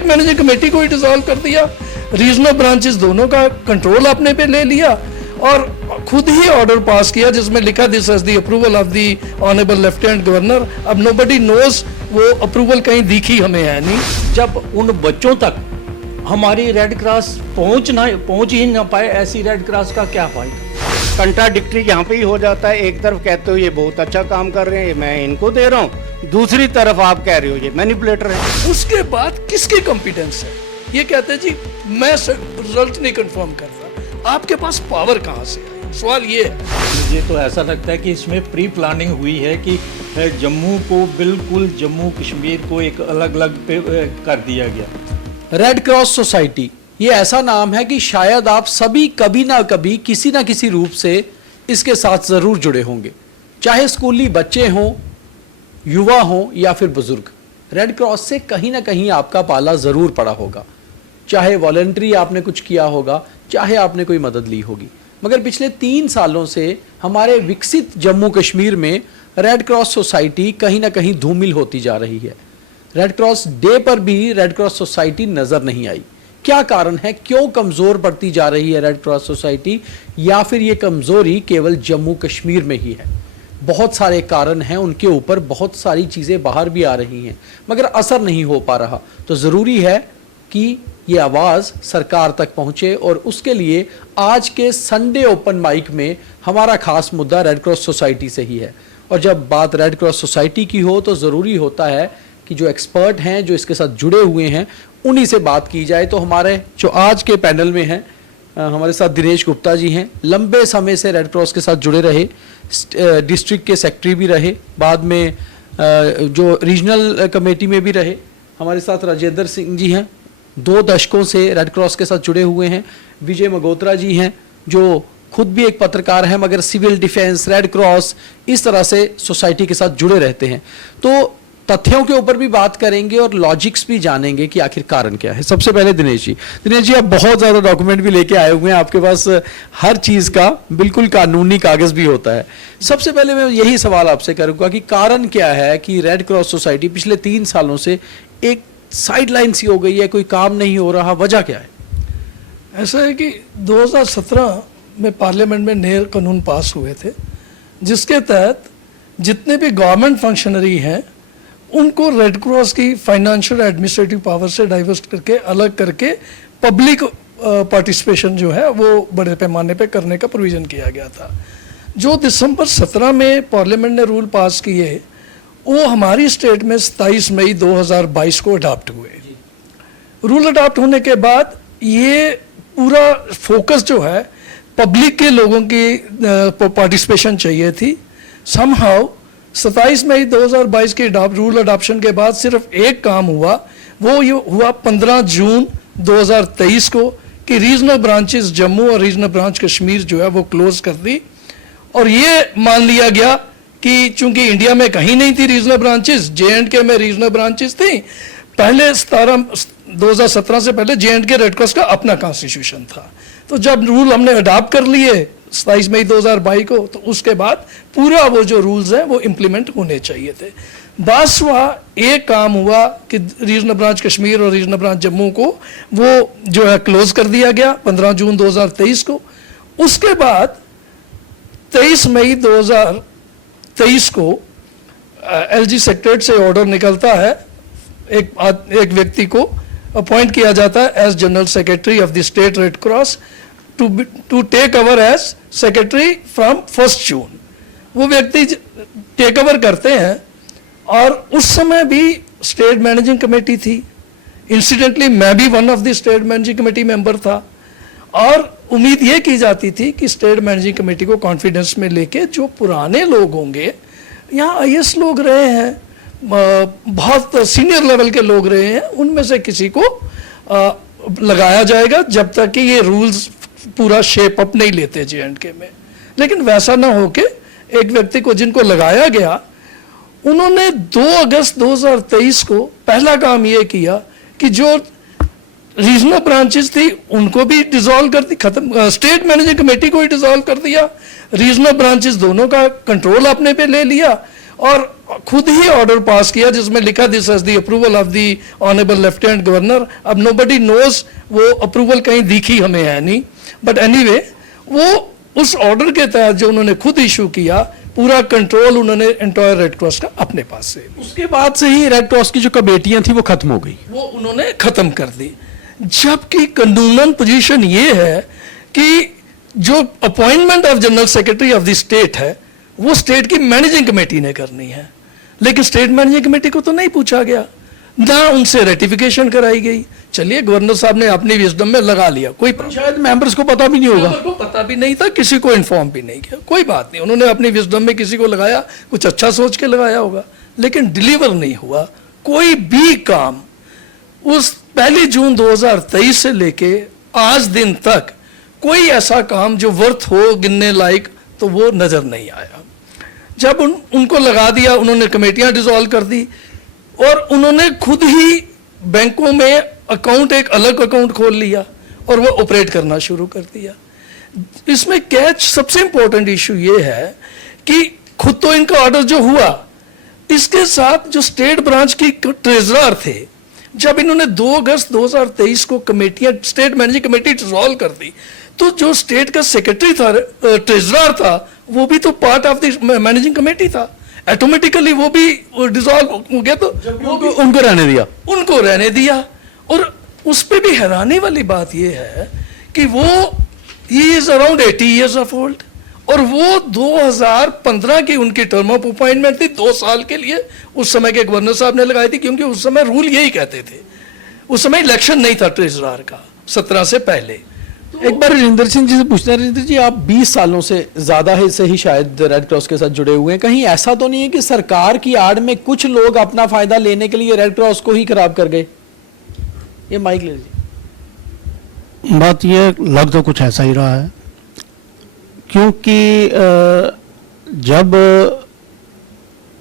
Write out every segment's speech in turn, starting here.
State managing committee को ही dissolve कर दिया, रीजनल ब्रांचेस दोनों का कंट्रोल अपने पे ले लिया और खुद ही ऑर्डर पास किया जिसमें लिखा this is the approval of the honourable lieutenant governor. अब नोबडी नोज वो अप्रूवल कहीं दिखी हमें है नहीं। जब उन बच्चों तक हमारी रेड क्रॉस पहुंच ही ना पाए, ऐसी रेड क्रॉस का क्या फायदा। कंट्राडिक्टरी यहाँ पे ही हो जाता है। एक तरफ कहते हो ये बहुत अच्छा काम कर रहे हैं, मैं इनको दे रहा हूँ, दूसरी तरफ आप कह रहे हो ये मैनिपुलेटर है। उसके बाद किसकी कॉम्पिटेंस है? ये कहते हैं जी मैं रिजल्ट नहीं कंफर्म कर रहा, आपके पास पावर कहाँ से है? सवाल ये है। मुझे तो ऐसा लगता है कि इसमें प्री प्लानिंग हुई है कि जम्मू को बिल्कुल जम्मू कश्मीर को एक अलग अलग कर दिया गया। रेड क्रॉस सोसाइटी ये ऐसा नाम है कि शायद आप सभी कभी ना कभी किसी ना किसी रूप से इसके साथ ज़रूर जुड़े होंगे, चाहे स्कूली बच्चे हों, युवा हों या फिर बुजुर्ग। रेड क्रॉस से कहीं ना कहीं आपका पाला ज़रूर पड़ा होगा, चाहे वॉलंटरी आपने कुछ किया होगा, चाहे आपने कोई मदद ली होगी। मगर पिछले 3 सालों से हमारे विकसित जम्मू कश्मीर में रेड क्रॉस सोसाइटी कहीं ना कहीं धूमिल होती जा रही है। रेड क्रॉस डे पर भी रेड क्रॉस सोसाइटी नज़र नहीं आई। क्या कारण है, क्यों कमज़ोर पड़ती जा रही है रेड क्रॉस सोसाइटी, या फिर ये कमज़ोरी केवल जम्मू कश्मीर में ही है? बहुत सारे कारण हैं, उनके ऊपर बहुत सारी चीज़ें बाहर भी आ रही हैं मगर असर नहीं हो पा रहा। तो ज़रूरी है कि ये आवाज़ सरकार तक पहुँचे और उसके लिए आज के संडे ओपन माइक में हमारा खास मुद्दा रेड क्रॉस सोसाइटी से ही है। और जब बात रेड क्रॉस सोसाइटी की हो तो ज़रूरी होता है कि जो एक्सपर्ट हैं, जो इसके साथ जुड़े हुए हैं, उन्हीं से बात की जाए। तो हमारे जो आज के पैनल में हैं, हमारे साथ दिनेश गुप्ता जी हैं, लंबे समय से रेड क्रॉस के साथ जुड़े रहे, डिस्ट्रिक्ट के सेक्रेटरी भी रहे, बाद में जो रीजनल कमेटी में भी रहे। हमारे साथ राजेंद्र सिंह जी हैं, 2 दशकों से रेड क्रॉस के साथ जुड़े हुए हैं। विजय मगोत्रा जी हैं जो खुद भी एक पत्रकार हैं मगर सिविल डिफेंस, रेड क्रॉस, इस तरह से सोसाइटी के साथ जुड़े रहते हैं। तो तथ्यों के ऊपर भी बात करेंगे और लॉजिक्स भी जानेंगे कि आखिर कारण क्या है। सबसे पहले दिनेश जी आप बहुत ज़्यादा डॉक्यूमेंट भी लेके आए हुए हैं, आपके पास हर चीज़ का बिल्कुल कानूनी कागज़ भी होता है। सबसे पहले मैं यही सवाल आपसे करूँगा कि कारण क्या है कि रेड क्रॉस सोसाइटी पिछले 3 सालों से एक साइडलाइन सी हो गई है, कोई काम नहीं हो रहा, वजह क्या है? ऐसा है कि 2017 में पार्लियामेंट में नए कानून पास हुए थे जिसके तहत जितने भी गवर्नमेंट फंक्शनरी हैं उनको रेड क्रॉस की फाइनेंशियल एडमिनिस्ट्रेटिव पावर से डाइवर्स करके अलग करके पब्लिक पार्टिसिपेशन जो है वो बड़े पैमाने पे करने का प्रोविज़न किया गया था। जो दिसंबर 17 में पार्लियामेंट ने रूल पास किए वो हमारी स्टेट में 27 मई 2022 को अडॉप्ट हुए। रूल अडॉप्ट होने के बाद ये पूरा फोकस जो है पब्लिक के लोगों की पार्टिसिपेशन चाहिए थी। समहाउ 27 मई 2022 के रूल अडॉप्शन के बाद सिर्फ एक काम हुआ, वो ये हुआ 15 जून 2023 को कि रीजनल ब्रांचेस जम्मू और रीजनल ब्रांच कश्मीर जो है वो क्लोज कर दी। और ये मान लिया गया कि चूंकि इंडिया में कहीं नहीं थी रीजनल ब्रांचेस, JNK में रीजनल ब्रांचेस थी। पहले 2017 से पहले JNK रेड क्रॉस का अपना कॉन्स्टिट्यूशन था। तो जब रूल हमने अडॉप्ट कर लिए 27 मई 2022 को, तो उसके बाद पूरा वो जो रूल्स हैं वो इम्प्लीमेंट होने चाहिए थे। बस वह एक काम हुआ कि रीजनल ब्रांच कश्मीर और रीजनल ब्रांच जम्मू को वो जो है क्लोज कर दिया गया 15 जून 2023 को। उसके बाद 23 मई 2023 को LG सेक्रेटरीट से ऑर्डर निकलता है, एक व्यक्ति को अपॉइंट किया जाता है as general secretary of the state red cross to take over as secretary from 1 June. वो व्यक्ति टेक ओवर करते हैं और उस समय भी स्टेट मैनेजिंग कमेटी थी। इंसिडेंटली मैं भी one of the state managing committee member था और उम्मीद ये की जाती थी कि स्टेट मैनेजिंग कमेटी को कॉन्फिडेंस में लेके जो पुराने लोग होंगे, यहाँ IAS लोग रहे हैं, बहुत सीनियर लेवल के लोग रहे हैं, उनमें से किसी को लगाया जाएगा जब तक कि ये रूल्स पूरा शेप अप नहीं लेते JNK में। लेकिन वैसा ना होके एक व्यक्ति को जिनको लगाया गया, उन्होंने 2 अगस्त 2023 को पहला काम ये किया कि जो रीजनल ब्रांचेस थी उनको भी डिसॉल्व कर दी, खत्म, स्टेट मैनेजिंग कमेटी को ही डिसॉल्व कर दिया, रीजनल ब्रांचेस दोनों का कंट्रोल अपने पे ले लिया और खुद ही ऑर्डर पास किया जिसमें लिखा this as the approval of the honourable lieutenant governor. अब नोबडी नोज वो अप्रूवल कहीं दिखी हमें है नहीं, बट एनीवे वो उस ऑर्डर के तहत जो उन्होंने खुद इशू किया, पूरा कंट्रोल उन्होंने एंटायर रेड क्रॉस का अपने पास से, उसके बाद से ही रेड क्रॉस की जो कमेटियां थी वो खत्म हो गई, वो उन्होंने खत्म कर दी। जबकि कानूनन पोजीशन ये है कि जो appointment of general secretary of the state है वो स्टेट की मैनेजिंग कमेटी ने करनी है, लेकिन स्टेट मैनेजिंग कमेटी को तो नहीं पूछा गया, ना उनसे रेटिफिकेशन कराई गई। चलिए गवर्नर साहब ने अपनी विजडम में लगा लिया, कोई शायद मेंबर्स को पता भी नहीं होगा, को पता भी नहीं था, किसी को इन्फॉर्म भी नहीं किया, कोई बात नहीं, उन्होंने अपनी विजडम में किसी को लगाया, कुछ अच्छा सोच के लगाया होगा, लेकिन डिलीवर नहीं हुआ कोई भी काम। उस 1 जून 2023 से लेके आज दिन तक कोई ऐसा काम जो वर्थ हो गिनने लायक तो वो नजर नहीं आया। जब उनको लगा दिया, उन्होंने कमेटियां डिसॉल्व कर दी और उन्होंने खुद ही बैंकों में अकाउंट, एक अलग अकाउंट खोल लिया और वो ऑपरेट करना शुरू कर दिया। इसमें कैच सबसे इंपॉर्टेंट इशू ये है कि खुद तो इनका ऑर्डर जो हुआ, इसके साथ जो स्टेट ब्रांच की ट्रेजरर थे, जब इन्होंने 2 अगस्त 2023 को कमेटियां, स्टेट मैनेजिंग कमेटी डिसॉल्व कर दी, तो जो स्टेट का सेक्रेटरी था, ट्रेजरर था, वो भी तो part of the managing committee था, ऑटोमेटिकली वो भी डिसॉल्व हो गया, तो उनको रहने दिया, उनको रहने दिया। और उस पे भी हैरानी वाली बात ये है कि वो he is around 80 years of old और वो 2015 की उनकी टर्म ऑफ अपॉइंटमेंट थी 2 साल के लिए, उस समय के गवर्नर साहब ने लगाई थी, क्योंकि उस समय रूल यही कहते थे, उस समय इलेक्शन नहीं था ट्रेजरर का 17 से पहले। एक बार राजेंद्र सिंह जी से पूछते हैं, राजेंद्र जी आप 20 सालों से ज्यादा से ही शायद रेड क्रॉस के साथ जुड़े हुए हैं, कहीं ऐसा तो नहीं है कि सरकार की आड़ में कुछ लोग अपना फायदा लेने के लिए रेड क्रॉस को ही खराब कर गए? ये माइक ले लीजिए। बात ये लग तो कुछ ऐसा ही रहा है, क्योंकि जब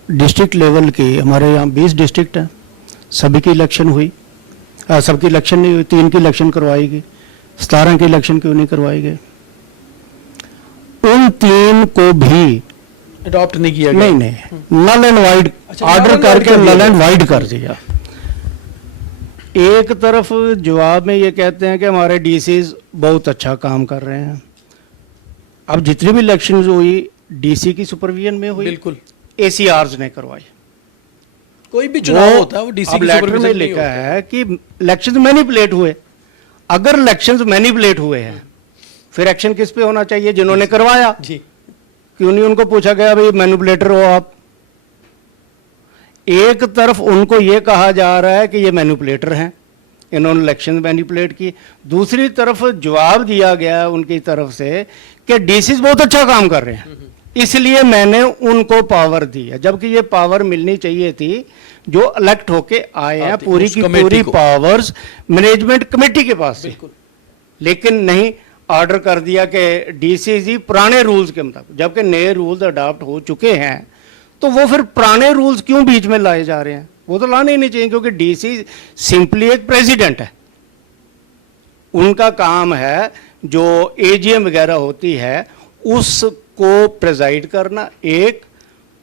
डिस्ट्रिक्ट लेवल की, हमारे यहाँ 20 डिस्ट्रिक्ट हैं, सभी की इलेक्शन हुई, सबकी इलेक्शन नहीं हुई, 3 की इलेक्शन करवाई गई, 17 की इलेक्शन क्यों नहीं करवाई गई? उन 3 को भी अडॉप्ट नहीं किया गया? नहीं, नल एंड वाइड अच्छा, ऑर्डर null and करके void कर नल एंड दिया। वाइड कर दिया। एक तरफ जवाब में ये कहते हैं कि हमारे डीसीज बहुत अच्छा काम कर रहे हैं। अब जितनी भी इलेक्शन हुई डीसी की सुपरविजन में हुई, बिल्कुल एसीआरज ने करवाई। कोई भी चुनाव होता है वो डीसी अब की लेटर सुपरविजन में नहीं लिखा होता। है कि इलेक्शंस मैनिपुलेट हुए। अगर इलेक्शंस मैनिपुलेट हुए हैं फिर एक्शन किस पे होना चाहिए? जिन्होंने करवाया। जी, क्यों नहीं उनको पूछा गया भाई मैनिपुलेटर हो आप? एक तरफ उनको यह कहा जा रहा है कि ये मैनिपुलेटर हैं, इन्होंने इलेक्शन मैनिपुलेट की, दूसरी तरफ जवाब दिया गया उनकी तरफ से कि डीसीज बहुत अच्छा काम कर रहे हैं इसलिए मैंने उनको पावर दी है, जबकि ये पावर मिलनी चाहिए थी जो इलेक्ट होके आए हैं, पूरी उस की कमेटी पूरी को। पावर्स मैनेजमेंट कमेटी के पास थी। बिल्कुल। लेकिन नहीं, ऑर्डर कर दिया कि डीसीजी पुराने रूल्स के मुताबिक, जबकि नए रूल्स अडॉप्ट हो चुके हैं, तो वो फिर पुराने रूल्स क्यों बीच में लाए जा रहे हैं? वो तो लाने ही नहीं चाहिए, क्योंकि डीसी सिंपली एक प्रेसिडेंट है। उनका काम है जो एजीएम वगैरह होती है उसको प्रेजाइड करना, एक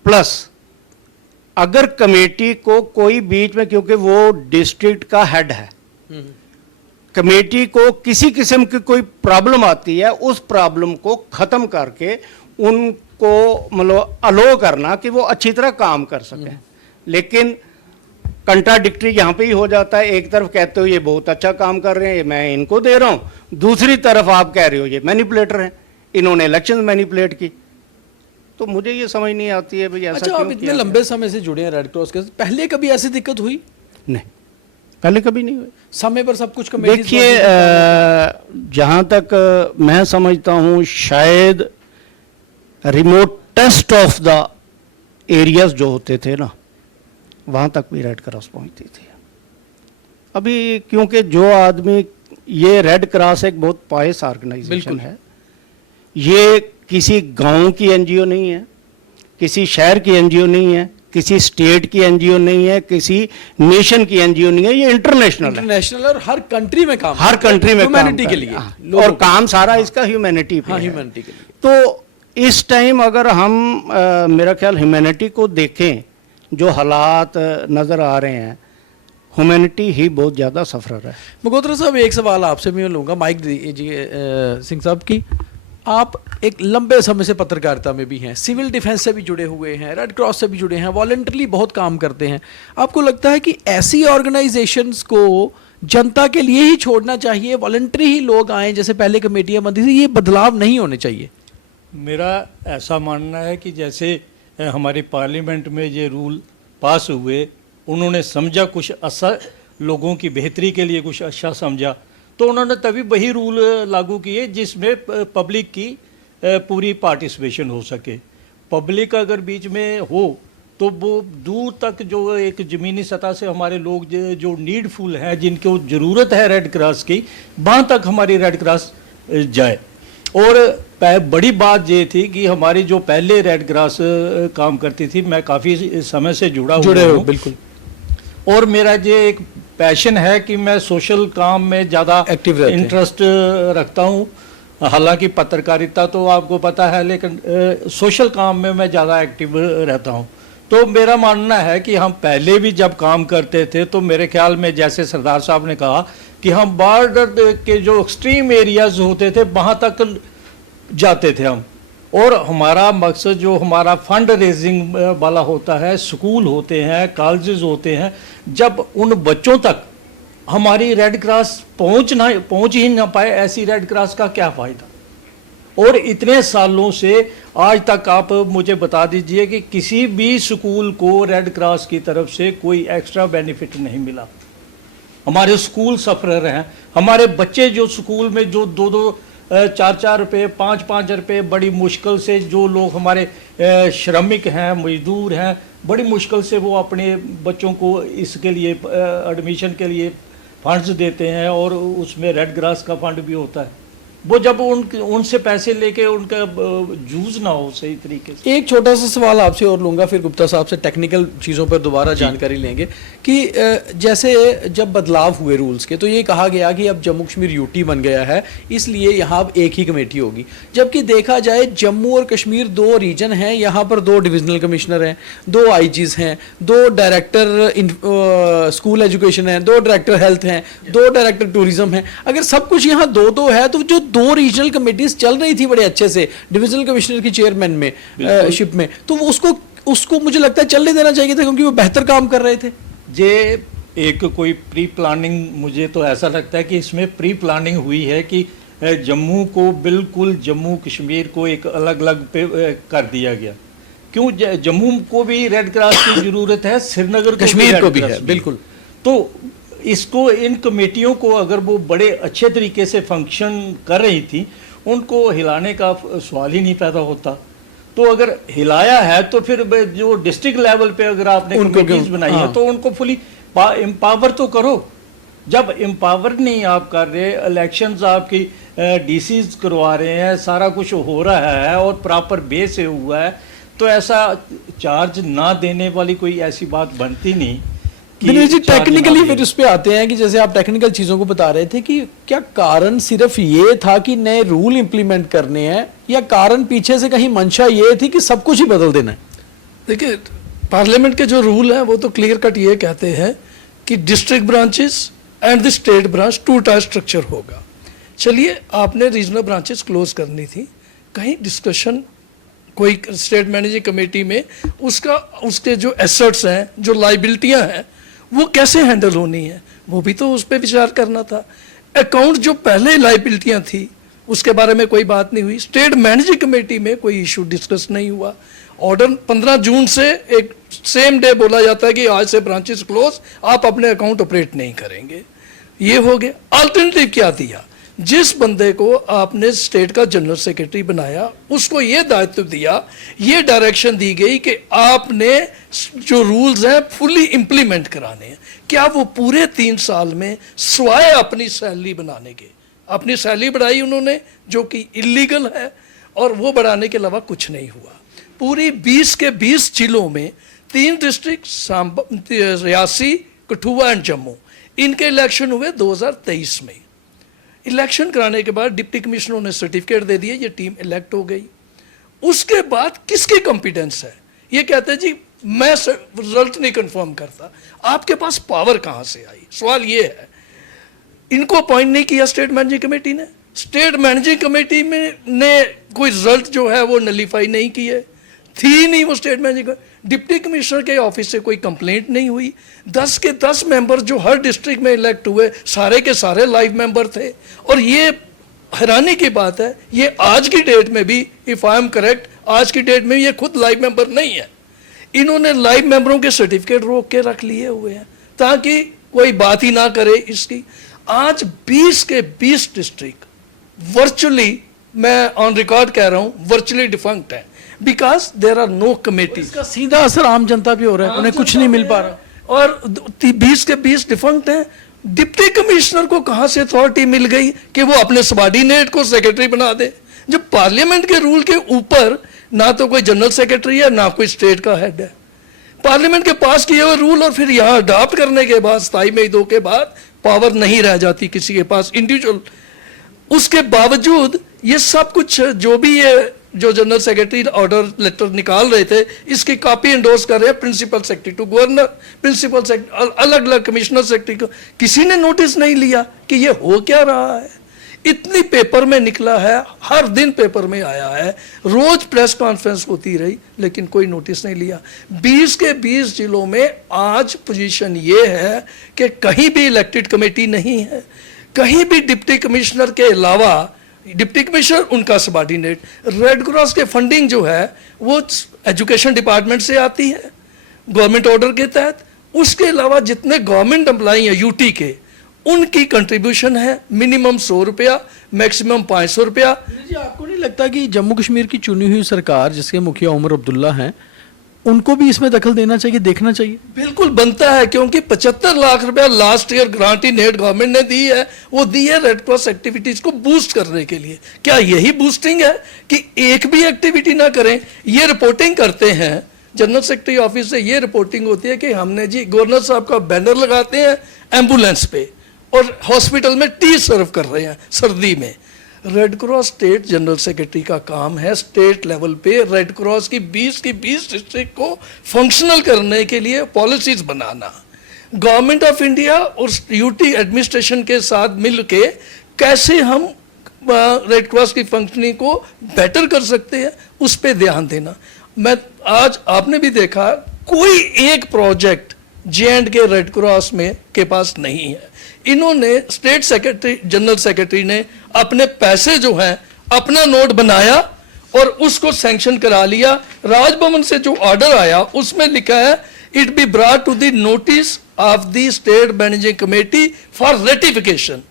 प्लस अगर कमेटी को कोई बीच में, क्योंकि वो डिस्ट्रिक्ट का हेड है, कमेटी को किसी किस्म की कोई प्रॉब्लम आती है, उस प्रॉब्लम को खत्म करके उनको मतलब अलो करना कि वो अच्छी तरह काम कर सके। लेकिन कंट्राडिक्टरी यहाँ पे ही हो जाता है। एक तरफ कहते हो ये बहुत अच्छा काम कर रहे हैं, मैं इनको दे रहा हूँ, दूसरी तरफ आप कह रहे हो ये मैनिपुलेटर हैं, इन्होंने इलेक्शन मैनिपुलेट की। तो मुझे ये समझ नहीं आती है भाई ऐसा अच्छा, क्यों आप इतने किया लंबे समय से जुड़े हैं रेड क्रॉस के साथ, पहले कभी ऐसी दिक्कत हुई? नहीं, पहले कभी नहीं हुई। समय पर सब कुछ कमेटी देखिए जहाँ तक मैं समझता हूँ शायद रिमोटेस्ट ऑफ द एरियाज जो होते थे ना, वहाँ तक भी रेड क्रॉस पहुँचती थी। अभी क्योंकि जो आदमी, ये रेड क्रॉस एक बहुत पायस ऑर्गेनाइजेशन है, ये किसी गांव की एनजीओ नहीं है, किसी शहर की एनजीओ नहीं है, किसी स्टेट की एनजीओ नहीं है, किसी नेशन की एनजीओ नहीं है, ये इंटरनेशनल है। इंटरनेशनल और हर कंट्री में काम, हर कंट्री में ह्यूमैनिटी के लिए, और काम सारा इसका ह्यूमैनिटी पे हाँ, है। ह्यूमैनिटी के लिए। तो इस टाइम अगर हम मेरा ख्याल ह्यूमैनिटी को देखें, जो हालात नज़र आ रहे हैं, ह्यूमैनिटी ही बहुत ज़्यादा सफर है। मगोत्रा साहब, एक सवाल आपसे मैं लूँगा, माइक दीजिए सिंह साहब की। आप एक लंबे समय से पत्रकारिता में भी हैं, सिविल डिफेंस से भी जुड़े हुए हैं, रेड क्रॉस से भी जुड़े हैं, वॉलंटरली बहुत काम करते हैं। आपको लगता है कि ऐसी ऑर्गेनाइजेशंस को जनता के लिए ही छोड़ना चाहिए, वॉलंटरी ही लोग आएँ जैसे पहले कमेटियाँ बनती थी, ये बदलाव नहीं होने चाहिए? मेरा ऐसा मानना है कि जैसे हमारे पार्लियामेंट में ये रूल पास हुए, उन्होंने समझा कुछ अच्छा, लोगों की बेहतरी के लिए कुछ अच्छा समझा, तो उन्होंने तभी वही रूल लागू किए जिसमें पब्लिक की पूरी पार्टिसिपेशन हो सके। पब्लिक अगर बीच में हो तो वो दूर तक जो एक ज़मीनी सतह से हमारे लोग जो नीडफुल हैं, जिनको ज़रूरत है रेड क्रॉस की, वहाँ तक हमारी रेड क्रॉस जाए। और बड़ी बात ये थी कि हमारी जो पहले रेड क्रॉस काम करती थी, मैं काफ़ी समय से जुड़े हुआ, बिल्कुल, और मेरा ये एक पैशन है कि मैं सोशल काम में ज़्यादा इंटरेस्ट रखता हूँ। हालांकि पत्रकारिता तो आपको पता है, लेकिन सोशल काम में मैं ज़्यादा एक्टिव रहता हूँ। तो मेरा मानना है कि हम पहले भी जब काम करते थे तो मेरे ख्याल में, जैसे सरदार साहब ने कहा, कि हम बॉर्डर के जो एक्सट्रीम एरियाज होते थे वहाँ तक जाते थे हम, और हमारा मकसद जो हमारा फंड रेजिंग वाला होता है, स्कूल होते हैं, कॉलेजेस होते हैं, जब उन बच्चों तक हमारी रेड क्रॉस पहुंच ही ना पाए, ऐसी रेड क्रॉस का क्या फ़ायदा। और इतने सालों से आज तक आप मुझे बता दीजिए कि किसी भी स्कूल को रेड क्रॉस की तरफ से कोई एक्स्ट्रा बेनिफिट नहीं मिला। हमारे स्कूल सफर हैं, हमारे बच्चे जो स्कूल में जो 2-2 4-4 रुपये, 5-5 रुपये बड़ी मुश्किल से, जो लोग हमारे श्रमिक हैं, मजदूर हैं, बड़ी मुश्किल से वो अपने बच्चों को इसके लिए एडमिशन के लिए फंड्स देते हैं, और उसमें रेड क्रॉस का फंड भी होता है। वो जब उनसे पैसे लेके उनका यूज ना हो सही तरीके से। एक छोटा सा सवाल आपसे और लूँगा, फिर गुप्ता साहब से टेक्निकल चीज़ों पर दोबारा जानकारी लेंगे कि जैसे जब बदलाव हुए रूल्स के, तो ये कहा गया कि अब जम्मू कश्मीर यूटी बन गया है, इसलिए यहाँ अब एक ही कमेटी होगी। जबकि देखा जाए जम्मू और कश्मीर 2 रीजन हैं, यहाँ पर 2 डिविजनल कमिश्नर हैं, 2 आईजीज हैं, 2 डायरेक्टर स्कूल एजुकेशन हैं, 2 डायरेक्टर हेल्थ हैं, 2 डायरेक्टर टूरिज्म हैं। अगर सब कुछ यहाँ 2-2 है, तो जो 2 रीजनल कमेटीज चल रही थी बड़े अच्छे से डिविजनल कमिश्नर की चेयरमैन में शिप में, तो वो उसको मुझे लगता है चलने देना चाहिए था, क्योंकि वो बेहतर काम कर रहे थे। ये एक कोई प्री प्लानिंग, मुझे तो ऐसा लगता है कि इसमें प्री प्लानिंग हुई है कि जम्मू को बिल्कुल, जम्मू कश्मीर को एक अलग अलग कर दिया गया। क्यों? जम्मू को भी रेड क्रॉस की जरूरत है, श्रीनगर कश्मीर को भी है, बिल्कुल। तो इसको, इन कमेटियों को अगर वो बड़े अच्छे तरीके से फंक्शन कर रही थी, उनको हिलाने का सवाल ही नहीं पैदा होता। तो अगर हिलाया है तो फिर जो डिस्ट्रिक्ट लेवल पे अगर आपने कमेटीज बनाई है तो उनको फुली एम्पावर तो करो। जब एम्पावर नहीं आप कर रहे, इलेक्शंस आपकी डीसीज करवा रहे हैं, सारा कुछ हो रहा है और प्रॉपर बे से हुआ है, तो ऐसा चार्ज ना देने वाली कोई ऐसी बात बनती नहीं। दिनेश जी, टेक्निकली फिर उस पे आते हैं कि जैसे आप टेक्निकल चीज़ों को बता रहे थे कि क्या कारण सिर्फ ये था कि नए रूल इंप्लीमेंट करने हैं, या कारण पीछे से कहीं मंशा ये थी कि सब कुछ ही बदल देना है? देखिए, पार्लियामेंट के जो रूल हैं वो तो क्लियर कट ये कहते हैं कि district branches and the state branch 2 tyre structure होगा। चलिए, आपने रीजनल ब्रांचेस क्लोज करनी थी, कहीं डिस्कशन कोई स्टेट मैनेजिंग कमेटी में उसके जो एसेट्स हैं, जो लाइबिलिटियां हैं, वो कैसे हैंडल होनी है, वो भी तो उस पर विचार करना था। अकाउंट जो पहले लाइबिलिटियां थी उसके बारे में कोई बात नहीं हुई। स्टेट मैनेजिंग कमेटी में कोई इशू डिस्कस नहीं हुआ। ऑर्डर 15 जून से एक सेम डे बोला जाता है कि आज से ब्रांचेस क्लोज, आप अपने अकाउंट ऑपरेट नहीं करेंगे। ये हो गया। अल्टरनेटिव क्या दिया? जिस बंदे को आपने स्टेट का जनरल सेक्रेटरी बनाया, उसको ये दायित्व दिया, ये डायरेक्शन दी गई कि आपने जो रूल्स हैं फुली इंप्लीमेंट कराने हैं। क्या वो पूरे 3 साल में स्वाय अपनी सैलरी बनाने के, अपनी सैलरी बढ़ाई उन्होंने, जो कि इलीगल है, और वो बढ़ाने के अलावा कुछ नहीं हुआ। पूरी 20 के 20 जिलों में 3 डिस्ट्रिक्ट, रियासी, कठुआ एंड जम्मू, इनके इलेक्शन हुए 2023 में। इलेक्शन कराने के बाद डिप्टी कमिश्नरों ने सर्टिफिकेट दे दिए, ये टीम इलेक्ट हो गई। उसके बाद किसकी कॉम्पिटेंस है? ये कहते हैं जी मैं रिजल्ट नहीं कंफर्म करता। आपके पास पावर कहां से आई? सवाल ये है। इनको अपॉइंट नहीं किया स्टेट मैनेजिंग कमेटी ने। स्टेट मैनेजिंग कमेटी में ने कोई रिजल्ट जो है वो नलीफाई नहीं किए, थी नहीं वो स्टेट मैनेजिंग। डिप्टी कमिश्नर के ऑफिस से कोई कंप्लेंट नहीं हुई। 10 के 10 मेंबर जो हर डिस्ट्रिक्ट में इलेक्ट हुए सारे के सारे लाइव मेंबर थे। और ये हैरानी की बात है, ये आज की डेट में भी, इफ आई एम करेक्ट, आज की डेट में ये खुद लाइव मेंबर नहीं है। इन्होंने लाइव मेंबरों के सर्टिफिकेट रोक के रख लिए हुए हैं ताकि कोई बात ही ना करे इसकी। आज 20 के 20 डिस्ट्रिक्ट वर्चुअली, मैं ऑन रिकॉर्ड कह रहा हूं, वर्चुअली डिफंक्ट है because there are no committee. इसका सीधा असर आम जनता पे हो रहा है, उन्हें कुछ नहीं मिल पा रहा। और 20 के 20 डिफंक्ट हैं। डिप्टी कमिश्नर को कहां से अथॉरिटी मिल गई कि वो अपने सबॉर्डिनेट को सेक्रेटरी बना दे? जब पार्लियामेंट के रूल के ऊपर ना तो कोई जनरल सेक्रेटरी है ना कोई स्टेट का हेड है। पार्लियामेंट के पास किए हुए रूल और फिर यहां अडॉप्ट करने के बाद 27 मई 2 के बाद पावर नहीं रह जाती किसी के पास इंडिविजुअल। उसके बावजूद ये सब कुछ जो भी ये जो जनरल सेक्रेटरी ऑर्डर लेटर निकाल रहे थे, इसकी कॉपी एंडोर्स कर रहे हैं principal secretary to governor, principal secretary, अलग अलग कमिश्नर सेक्रेटरी को। किसी ने नोटिस नहीं लिया कि ये हो क्या रहा है। इतनी पेपर में निकला है, हर दिन पेपर में आया है, रोज प्रेस कॉन्फ्रेंस होती रही, लेकिन कोई नोटिस नहीं लिया। 20 के 20 जिलों में आज पोजीशन ये है कि कहीं भी इलेक्टेड कमेटी नहीं है, कहीं भी डिप्टी कमिश्नर के अलावा, डिप्टी कमिश्नर उनका सबॉर्डिनेट। रेड क्रॉस के फंडिंग जो है वो एजुकेशन डिपार्टमेंट से आती है गवर्नमेंट ऑर्डर के तहत। उसके अलावा जितने गवर्नमेंट एम्प्लॉई हैं यूटी के, उनकी कंट्रीब्यूशन है मिनिमम 100 रुपया, मैक्सिमम 500 रुपया। जी, आपको नहीं लगता कि जम्मू कश्मीर की चुनी हुई सरकार, जिसके मुखिया उमर अब्दुल्ला हैं, उनको भी इसमें दखल देना चाहिए, देखना चाहिए? बिल्कुल बनता है, क्योंकि 75 लाख रुपया last year grant in aid government ने दी है। वो दी है रेड क्रॉस एक्टिविटीज को बूस्ट करने के लिए। क्या यही बूस्टिंग है कि एक भी एक्टिविटी ना करें? ये रिपोर्टिंग करते हैं जनरल सेक्रेटरी ऑफिस से, ये रिपोर्टिंग होती है कि हमने जी गवर्नर साहब का बैनर लगाते हैं एम्बुलेंस पे और हॉस्पिटल में टी सर्व कर रहे हैं सर्दी में। Red cross state general secretary का काम है स्टेट लेवल पे रेड क्रॉस की 20 डिस्ट्रिक्ट को फंक्शनल करने के लिए policies banana. Government of India और यूटी एडमिनिस्ट्रेशन के साथ मिल के कैसे हम रेड क्रॉस की फंक्शनिंग को बेटर कर सकते हैं, उस पर ध्यान देना। मैं आज आपने भी देखा कोई एक प्रोजेक्ट जे&के के रेड क्रॉस में के पास नहीं है। इन्होंने स्टेट सेक्रेटरी, जनरल सेक्रेटरी ने अपने पैसे जो हैं अपना नोट बनाया और उसको सैंक्शन करा लिया। राजभवन से जो ऑर्डर आया उसमें लिखा है it be brought to the notice of the state managing committee for ratification.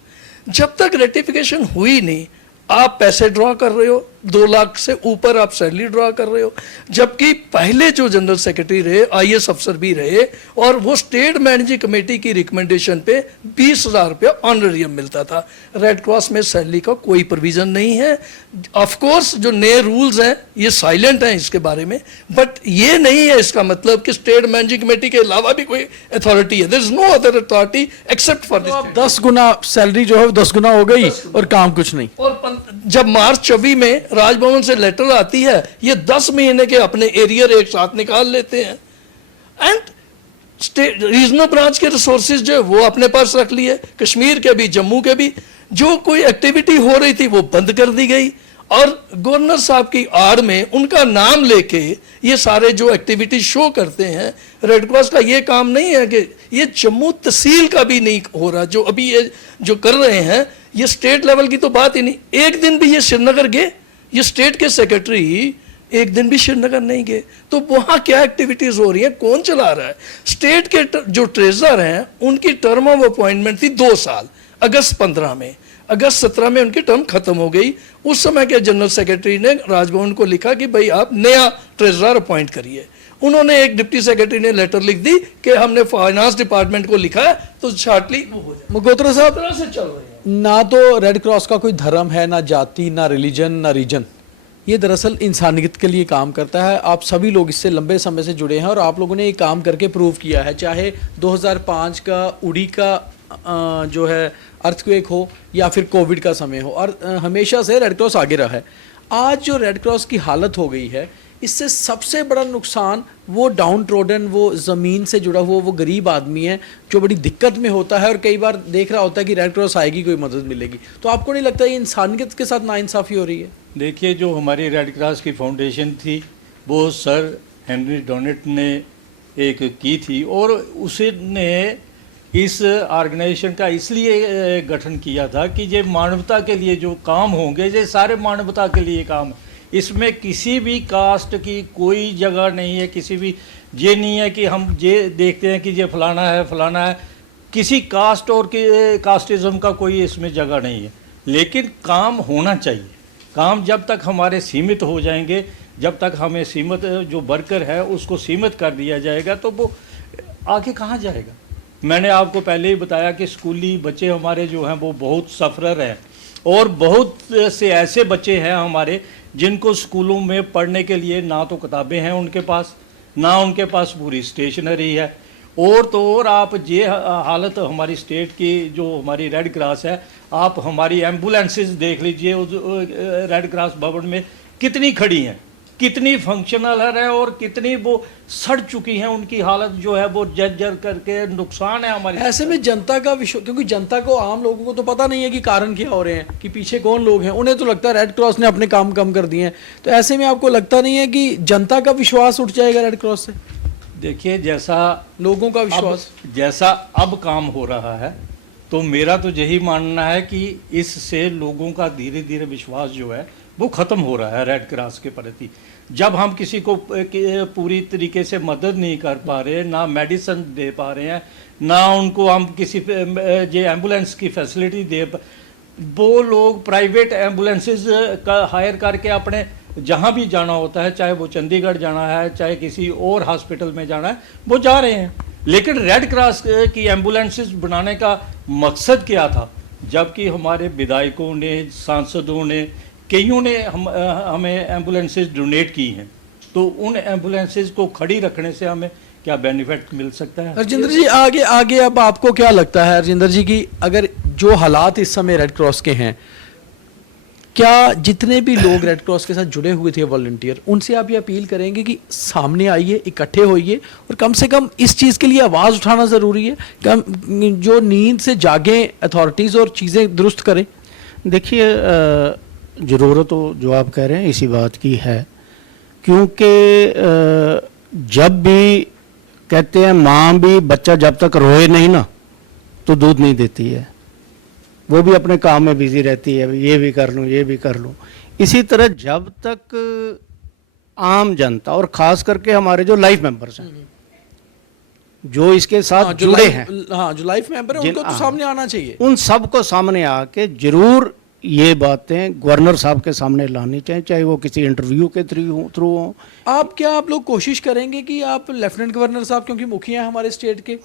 जब तक रेटिफिकेशन हुई नहीं, आप पैसे ड्रॉ कर रहे हो, 2 लाख से ऊपर आप सैलरी ड्रॉ कर रहे हो। जबकि पहले जो जनरल सेक्रेटरी रहे, आईएएस अफसर भी रहे, और वो स्टेट मैनेजिंग कमेटी की रिकमेंडेशन पे 20,000 रुपया ऑनरेरियम मिलता था। रेड क्रॉस में सैलरी का कोई प्रोविजन नहीं है। ऑफ कोर्स जो नए रूल्स हैं ये साइलेंट हैं इसके बारे में, बट ये नहीं है इसका मतलब कि स्टेट मैनेजिंग कमेटी के अलावा भी कोई अथॉरिटी है। There is no other authority except for this. 10 गुना सैलरी जो है 10 गुना हो गई और काम कुछ नहीं। और जब मार्च 24 में राजभवन से लेटर आती है, ये 10 महीने के अपने एरियर एक साथ निकाल लेते हैं एंड स्टेट रीजनल ब्रांच के रिसोर्सेज जो है वो अपने पास रख लिए, कश्मीर के भी जम्मू के भी। जो कोई एक्टिविटी हो रही थी वो बंद कर दी गई और गवर्नर साहब की आड़ में उनका नाम लेके ये सारे जो एक्टिविटी शो करते हैं। रेड क्रॉस का ये काम नहीं है कि ये जम्मू तहसील का भी नहीं हो रहा जो अभी ये जो कर रहे हैं, ये स्टेट लेवल की तो बात ही नहीं। एक दिन भी ये श्रीनगर गए, ये स्टेट के सेक्रेटरी एक दिन भी श्रीनगर नहीं गए, तो वहां क्या एक्टिविटीज हो रही है, कौन चला रहा है? स्टेट के जो ट्रेजर हैं उनकी टर्म ऑफ अपॉइंटमेंट थी 2 साल, अगस्त 15 में, अगस्त 17 में उनकी टर्म खत्म हो गई। उस समय के जनरल सेक्रेटरी ने राजभवन को लिखा कि भाई आप नया ट्रेजरर अपॉइंट करिए। उन्होंने एक डिप्टी सेक्रेटरी ने लेटर लिख दी कि हमने फाइनेंस डिपार्टमेंट को लिखा है, तो शार्टली वो हो जाए। मगोत्रा साहब, तरह से चल रही है। ना तो रेड क्रॉस का कोई धर्म है, ना जाति, ना रिलीजन, ना रीजन। ये दरअसल इंसानियत के लिए काम करता है। आप सभी लोग इससे लंबे समय से जुड़े हैं और आप लोगों ने ये काम करके प्रूव किया है, चाहे 2005 का उड़ी का जो है अर्थक्वेक हो या फिर कोविड का समय हो, और हमेशा से रेड क्रॉस आगे रहा है। आज जो रेड क्रॉस की हालत हो गई है, इससे सबसे बड़ा नुकसान वो डाउन ट्रोडन, वो ज़मीन से जुड़ा हुआ वो गरीब आदमी है जो बड़ी दिक्कत में होता है और कई बार देख रहा होता है कि रेड क्रॉस आएगी, कोई मदद मिलेगी। तो आपको नहीं लगता ये इंसानियत के साथ नाइंसाफ़ी हो रही है? देखिए, जो हमारी रेड क्रॉस की फाउंडेशन थी वो सर हेनरी डोनेट ने एक की थी, और उसने इस ऑर्गेनाइजेशन का इसलिए गठन किया था कि ये मानवता के लिए जो काम होंगे, ये सारे मानवता के लिए काम है। इसमें किसी भी कास्ट की कोई जगह नहीं है, किसी भी ये नहीं है कि हम ये देखते हैं कि ये फलाना है फलाना है, किसी कास्ट और कास्टिज़म का कोई इसमें जगह नहीं है। लेकिन काम होना चाहिए। काम जब तक हमारे सीमित हो जाएंगे, जब तक हमें सीमित जो वर्कर है उसको सीमित कर दिया जाएगा, तो वो आगे कहाँ जाएगा। मैंने आपको पहले ही बताया कि स्कूली बच्चे हमारे जो हैं वो बहुत सफ़रर हैं, और बहुत से ऐसे बच्चे हैं हमारे जिनको स्कूलों में पढ़ने के लिए ना तो किताबें हैं उनके पास, ना उनके पास पूरी स्टेशनरी है। और तो और आप ये हालत हमारी स्टेट की जो हमारी रेड क्रॉस है, आप हमारी एम्बुलेंसेस देख लीजिए उस रेड क्रॉस भवन में कितनी खड़ी हैं, कितनी फंक्शनल है और कितनी वो सड़ चुकी हैं, उनकी हालत जो है वो जर्जर करके नुकसान है हमारी। ऐसे में जनता का विश्वास, क्योंकि जनता को, आम लोगों को तो पता नहीं है कि कारण क्या हो रहे हैं, कि पीछे कौन लोग हैं। उन्हें तो लगता है रेड क्रॉस ने अपने काम कम कर दिए हैं। तो ऐसे में आपको लगता नहीं है कि जनता का विश्वास उठ जाएगा रेड क्रॉस से? देखिए, जैसा लोगों का विश्वास, जैसा अब काम हो रहा है, तो मेरा तो यही मानना है कि इससे लोगों का धीरे धीरे विश्वास जो है वो ख़त्म हो रहा है रेड क्रॉस के प्रति। जब हम किसी को पूरी तरीके से मदद नहीं कर पा रहे, ना मेडिसिन दे पा रहे हैं, ना उनको हम किसी ये एम्बुलेंस की फैसिलिटी दे, वो लोग प्राइवेट एम्बुलेंसेस का हायर करके अपने जहाँ भी जाना होता है, चाहे वो चंडीगढ़ जाना है, चाहे किसी और हॉस्पिटल में जाना है, वो जा रहे हैं। लेकिन रेड क्रॉस की एम्बुलेंसेस बनाने का मकसद क्या था? जबकि हमारे विधायकों ने, सांसदों ने, कईयों ने हमें एम्बुलेंसेस डोनेट की हैं, तो उन एम्बुलेंसेस को खड़ी रखने से हमें क्या बेनिफिट मिल सकता है? राजेंद्र जी, आगे अब आपको क्या लगता है राजेंद्र जी कि अगर जो हालात इस समय रेड क्रॉस के हैं, क्या जितने भी लोग रेड क्रॉस के साथ जुड़े हुए थे वॉलंटियर, उनसे आप ये अपील करेंगे कि सामने आइए, इकट्ठे होइए और कम से कम इस चीज़ के लिए आवाज़ उठाना ज़रूरी है, कम जो नींद से जागें अथॉरिटीज़ और चीज़ें दुरुस्त करें? देखिए, ज़रूरत तो जो आप कह रहे हैं इसी बात की है, क्योंकि जब भी कहते हैं माँ भी बच्चा जब तक रोए नहीं ना तो दूध नहीं देती है, वो भी अपने काम में बिजी रहती है, ये भी कर लूँ ये भी कर लूँ। इसी तरह जब तक आम जनता और ख़ास करके हमारे जो लाइफ मेंबर्स हैं जो इसके साथ जुड़े हैं, जो लाइफ मेंबर है, उनको तो सामने आना चाहिए। उन सब को सामने आके जरूर ये बातें गवर्नर साहब के सामने लानी चाहिए, चाहे वो किसी इंटरव्यू के थ्रू हो। आप लोग कोशिश करेंगे कि आप लेफ्टिनेंट गवर्नर साहब, क्योंकि मुखिया हैं हमारे स्टेट के,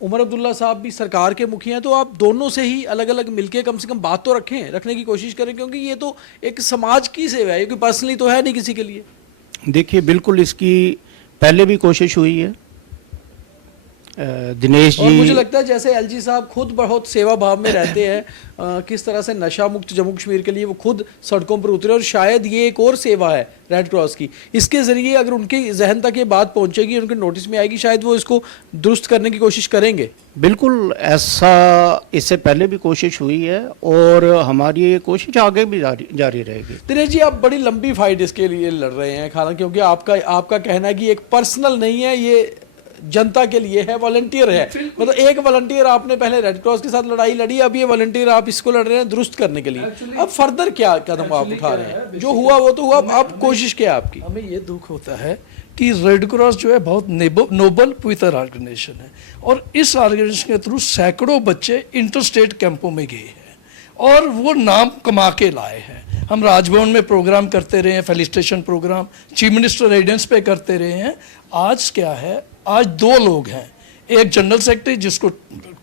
उमर अब्दुल्ला साहब भी सरकार के मुखिया हैं, तो आप दोनों से ही अलग अलग मिलके कम से कम बात तो रखने की कोशिश करें, क्योंकि ये तो एक समाज की सेवा है, ये कोई पर्सनली तो है नहीं किसी के लिए। देखिए, बिल्कुल इसकी पहले भी कोशिश हुई है। दिनेश जी, और मुझे लगता है जैसे एलजी साहब खुद बहुत सेवा भाव में रहते हैं, किस तरह से नशा मुक्त जम्मू कश्मीर के लिए वो खुद सड़कों पर उतरे, और शायद ये एक और सेवा है रेड क्रॉस की, इसके ज़रिए अगर उनके जहन तक ये बात पहुंचेगी, उनके नोटिस में आएगी, शायद वो इसको दुरुस्त करने की कोशिश करेंगे। बिल्कुल ऐसा इससे पहले भी कोशिश हुई है और हमारी ये कोशिश आगे भी जारी रहेगी। दिनेश जी, आप बड़ी लंबी फाइट इसके लिए लड़ रहे हैं, हालांकि क्योंकि आपका कहना है कि एक पर्सनल नहीं है, ये जनता के लिए है, वॉलंटियर है। मतलब एक वॉलंटियर आपने पहले रेड क्रॉस के साथ लड़ाई लड़ी, अब ये वॉलंटियर आप इसको लड़ रहे हैं दुरुस्त करने के लिए। अब फर्दर क्या कदम आप उठा रहे हैं? जो हुआ वो तो हुआ, अब कोशिश क्या है आपकी? हमें ये दुख होता है कि रेड क्रॉस जो है बहुत नोबल पवित्र ऑर्गेनाइजेशन है, और इस ऑर्गेनाइजेशन के थ्रू सैकड़ों बच्चे इंटरस्टेट कैंपों में गए हैं और वो नाम कमा के लाए हैं। हम राजभवन में प्रोग्राम करते रहे हैं, felicitation programme chief minister residence पे करते रहे हैं। आज क्या है, आज 2 लोग हैं, एक जनरल सेक्रेटरी जिसको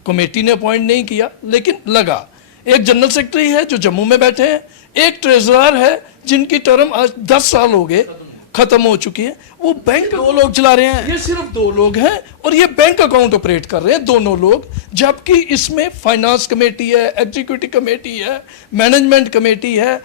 कमेटी ने अपॉइंट नहीं किया लेकिन लगा, एक जनरल सेक्रेटरी है जो जम्मू में बैठे हैं, एक ट्रेजरर है जिनकी टर्म आज 10 साल हो गए खत्म हो चुकी है, वो बैंक 2 लोग चला रहे हैं। ये सिर्फ 2 लोग हैं और ये बैंक अकाउंट ऑपरेट कर रहे हैं, दोनों लोग, जबकि इसमें फाइनेंस कमेटी है, एग्जीक्यूटिव कमेटी है, मैनेजमेंट कमेटी है,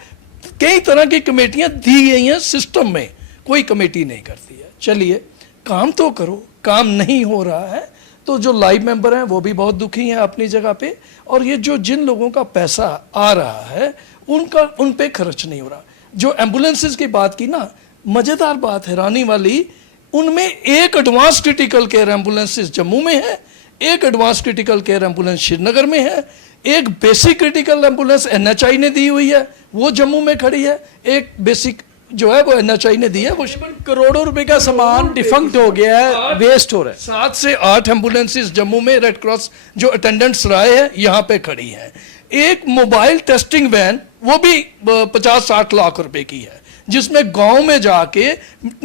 कई तरह की कमेटियां दी गई हैं सिस्टम में, कोई कमेटी नहीं करती है। चलिए काम तो करो, काम नहीं हो रहा है तो जो लाइव मेंबर हैं वो भी बहुत दुखी हैं अपनी जगह पे, और ये जो जिन लोगों का पैसा आ रहा है उन पे खर्च नहीं हो रहा। जो एम्बुलेंसेज की बात की ना, मजेदार बात हैरानी वाली, उनमें एक advance critical care ambulances Jammu में है, एक advance critical care ambulance Srinagar में है, एक बेसिक क्रिटिकल एम्बुलेंस एनएचआई ने दी हुई है वो जम्मू में खड़ी है, एक बेसिक जो है वो एनएचआई ने दी है। वो करोड़ों रुपए का सामान डिफंक्ट हो गया है, वेस्ट हो रहा है। 7 से 8 एम्बुलेंसेज जम्मू में रेड क्रॉस जो अटेंडेंट्स रहे हैं यहाँ पे खड़ी है। एक मोबाइल टेस्टिंग वैन वो भी 50-60 लाख रुपए की है, जिसमें गांव में जाके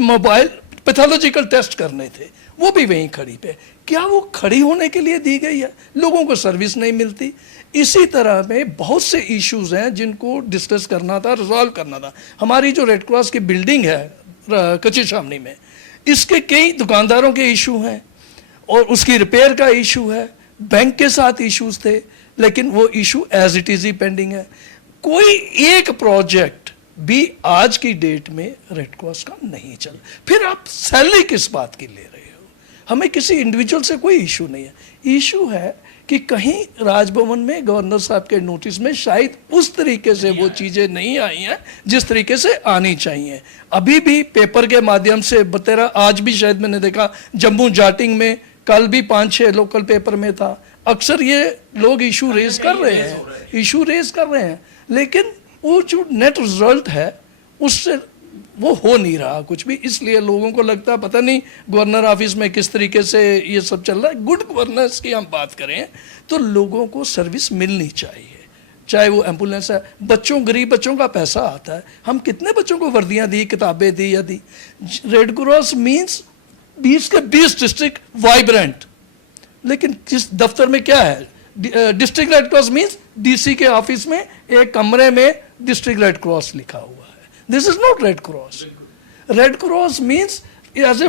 मोबाइल पैथोलॉजिकल टेस्ट करने थे, वो भी वहीं खड़ी पे। क्या वो खड़ी होने के लिए दी गई है? लोगों को सर्विस नहीं मिलती। इसी तरह में बहुत से इश्यूज हैं जिनको डिस्कस करना था, रिजॉल्व करना था। हमारी जो रेड क्रॉस की बिल्डिंग है कच्ची छावनी में, इसके कई दुकानदारों के इशू हैं और उसकी रिपेयर का इशू है, बैंक के साथ इश्यूज थे, लेकिन वो इशू एज इट इज ही पेंडिंग है। कोई एक प्रोजेक्ट भी आज की डेट में रेड क्रॉस का नहीं चल। फिर आप सैलरी किस बात की ले रहे हो? हमें किसी इंडिविजुअल से कोई इशू नहीं है। इशू है कि कहीं राजभवन में गवर्नर साहब के नोटिस में शायद उस तरीके से वो चीज़ें नहीं आई हैं जिस तरीके से आनी चाहिए। अभी भी पेपर के माध्यम से बतेरा, आज भी शायद मैंने देखा जम्मू जाटिंग में, कल भी 5-6 लोकल पेपर में था। अक्सर ये लोग इशू रेज कर रहे हैं, लेकिन वो जो नेट रिजल्ट है उससे वो हो नहीं रहा कुछ भी। इसलिए लोगों को लगता है पता नहीं गवर्नर ऑफिस में किस तरीके से ये सब चल रहा है। गुड गवर्नेंस की हम बात करें तो लोगों को सर्विस मिलनी चाहिए, चाहे वो एम्बुलेंस है। बच्चों, गरीब बच्चों का पैसा आता है, हम कितने बच्चों को वर्दियां दी, किताबें दी या दी। रेड क्रॉस मीन्स 20 के 20 डिस्ट्रिक्ट वाइब्रेंट, लेकिन किस दफ्तर में क्या है? District red cross means DC के ऑफिस में एक कमरे में डिस्ट्रिक्ट रेड क्रॉस लिखा हुआ है। This is not red cross. Red cross means as a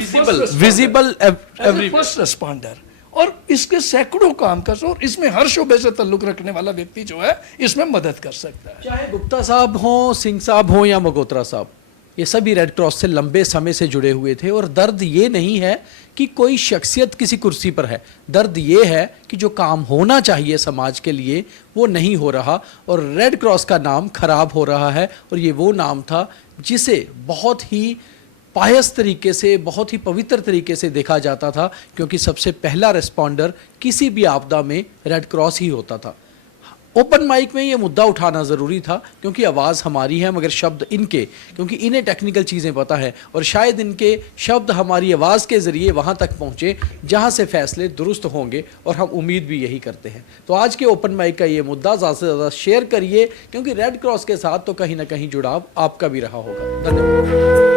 visible first responder, और इसके सैकड़ों काम कर, और इसमें हर शोबे से ताल्लुक रखने वाला व्यक्ति जो है इसमें मदद कर सकता है। चाहे गुप्ता साहब हों, सिंह साहब हों या मगोत्रा साहब, ये सभी रेड क्रॉस से लंबे समय से जुड़े हुए थे। और दर्द ये नहीं है कि कोई शख्सियत किसी कुर्सी पर है, दर्द ये है कि जो काम होना चाहिए समाज के लिए वो नहीं हो रहा, और रेड क्रॉस का नाम खराब हो रहा है। और ये वो नाम था जिसे बहुत ही पायस तरीके से, बहुत ही पवित्र तरीके से देखा जाता था, क्योंकि सबसे पहला रिस्पॉन्डर किसी भी आपदा में रेड क्रॉस ही होता था। ओपन माइक में ये मुद्दा उठाना ज़रूरी था, क्योंकि आवाज़ हमारी है मगर शब्द इनके, क्योंकि इन्हें टेक्निकल चीज़ें पता है, और शायद इनके शब्द हमारी आवाज़ के ज़रिए वहाँ तक पहुँचे जहाँ से फैसले दुरुस्त होंगे, और हम उम्मीद भी यही करते हैं। तो आज के ओपन माइक का ये मुद्दा ज़्यादा से ज़्यादा शेयर करिए, क्योंकि रेड क्रॉस के साथ तो कहीं ना कहीं जुड़ाव आपका भी रहा होगा। धन्यवाद।